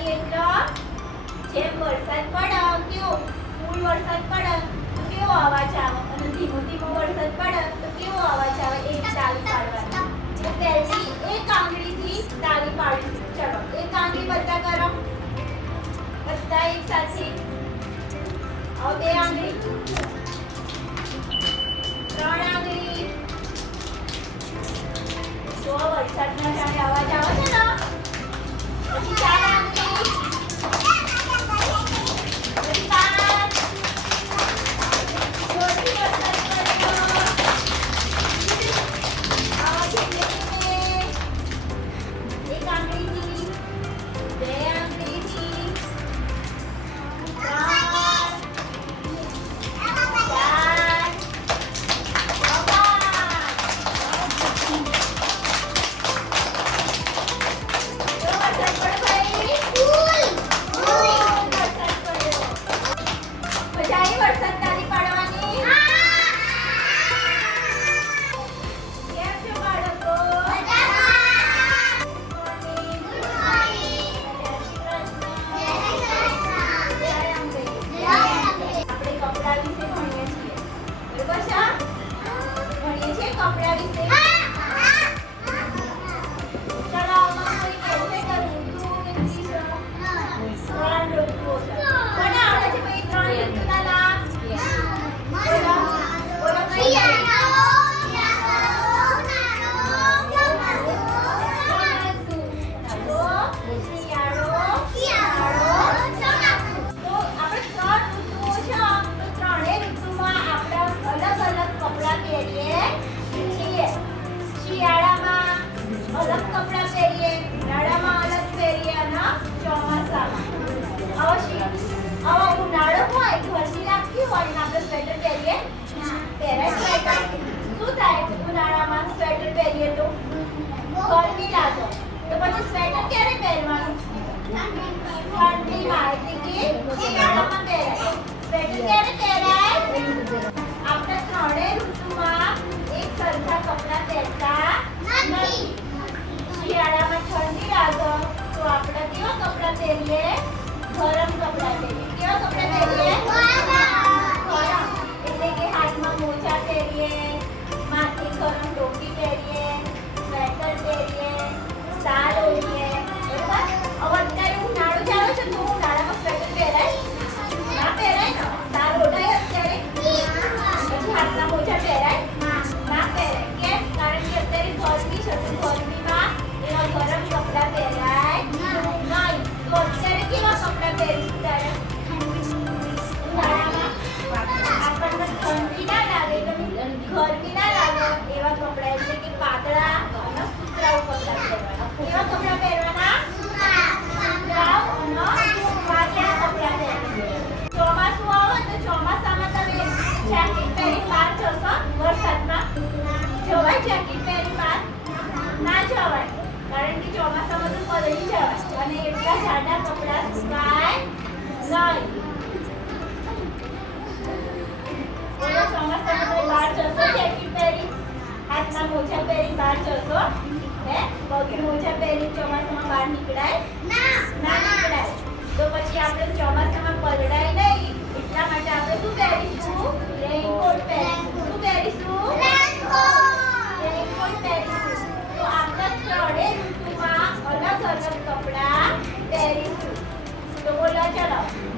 કરવાની એટલે જેમ વરસાદ પડે કેવો ફૂલ વરસાદ પડે તો કેવો અવાજ આવે અને ધીમો ધીમો વરસાદ પડે તો કેવો અવાજ આવે એ તાળી પાડવાની પહેલી એક આંગળીથી તાળી પાડી ચલો એક આંગળી બધા કરો બધા એક સાથે હવે બે આંગળી ત્રણ આંગળી જો વરસાદના કારણે અવાજ આવે છે ને હવે ઉનાળો હોય ગરમી લાગતી હોય ને આપણે સ્વેટર પહેરીએ. પહેરાય સ્વેટર શું થાય? ઉનાળામાં સ્વેટર પહેરીએ તો? ગરમી લાગે. તો પછી સ્વેટર ક્યારે એટલા જાડા કપડાં સુકાય નહીં બોલો ચોમાસામાં તમે બહાર જશો જેકેટ પહેરી હાથના મોજા પહેરી બહાર જશો હે પગે મોજા પહેરી ચોમાસામાં બહાર નીકળાય ના નીકળાય તો પછી આપણે ચોમાસામાં પલળાય નહીં એટલા માટે આપણે શું પહેરીશું 见了。